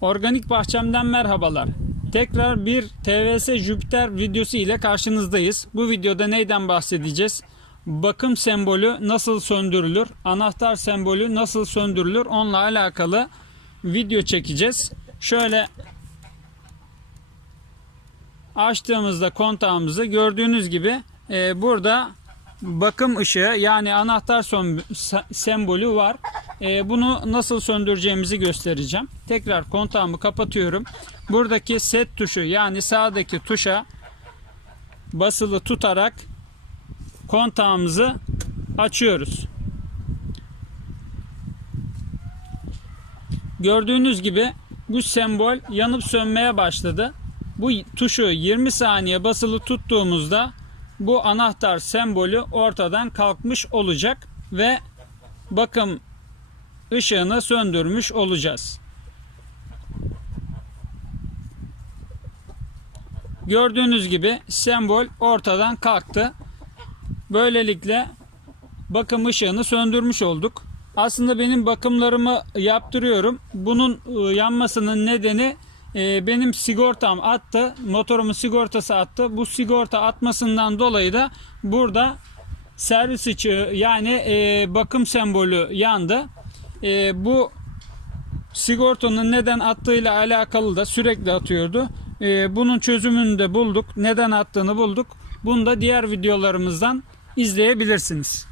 Organik Bahçem'den merhabalar. Tekrar bir TVS Jüpiter videosu ile karşınızdayız. Bu videoda neyden bahsedeceğiz? Bakım sembolü nasıl söndürülür? Anahtar sembolü nasıl söndürülür? Onunla alakalı video çekeceğiz. Şöyle açtığımızda kontağımızı gördüğünüz gibi e, burada bakım ışığı yani anahtar sembolü var. E, bunu nasıl söndüreceğimizi göstereceğim. Tekrar kontağımı kapatıyorum. Buradaki set tuşu yani sağdaki tuşa basılı tutarak kontağımızı açıyoruz. Gördüğünüz gibi bu sembol yanıp sönmeye başladı. Bu tuşu 20 saniye basılı tuttuğumuzda bu anahtar sembolü ortadan kalkmış olacak ve bakım ışığını söndürmüş olacağız. Gördüğünüz gibi sembol ortadan kalktı. Böylelikle bakım ışığını söndürmüş olduk. Aslında benim bakımlarımı yaptırıyorum. Bunun e, yanmasının nedeni e, benim sigortam attı. Motorumun sigortası attı. Bu sigorta atmasından dolayı da burada servis ışığı yani e, bakım sembolü yandı. E, bu sigortanın neden attığıyla alakalı da sürekli atıyordu. E, bunun çözümünü de bulduk. Neden attığını bulduk. Bunu da diğer videolarımızdan izleyebilirsiniz.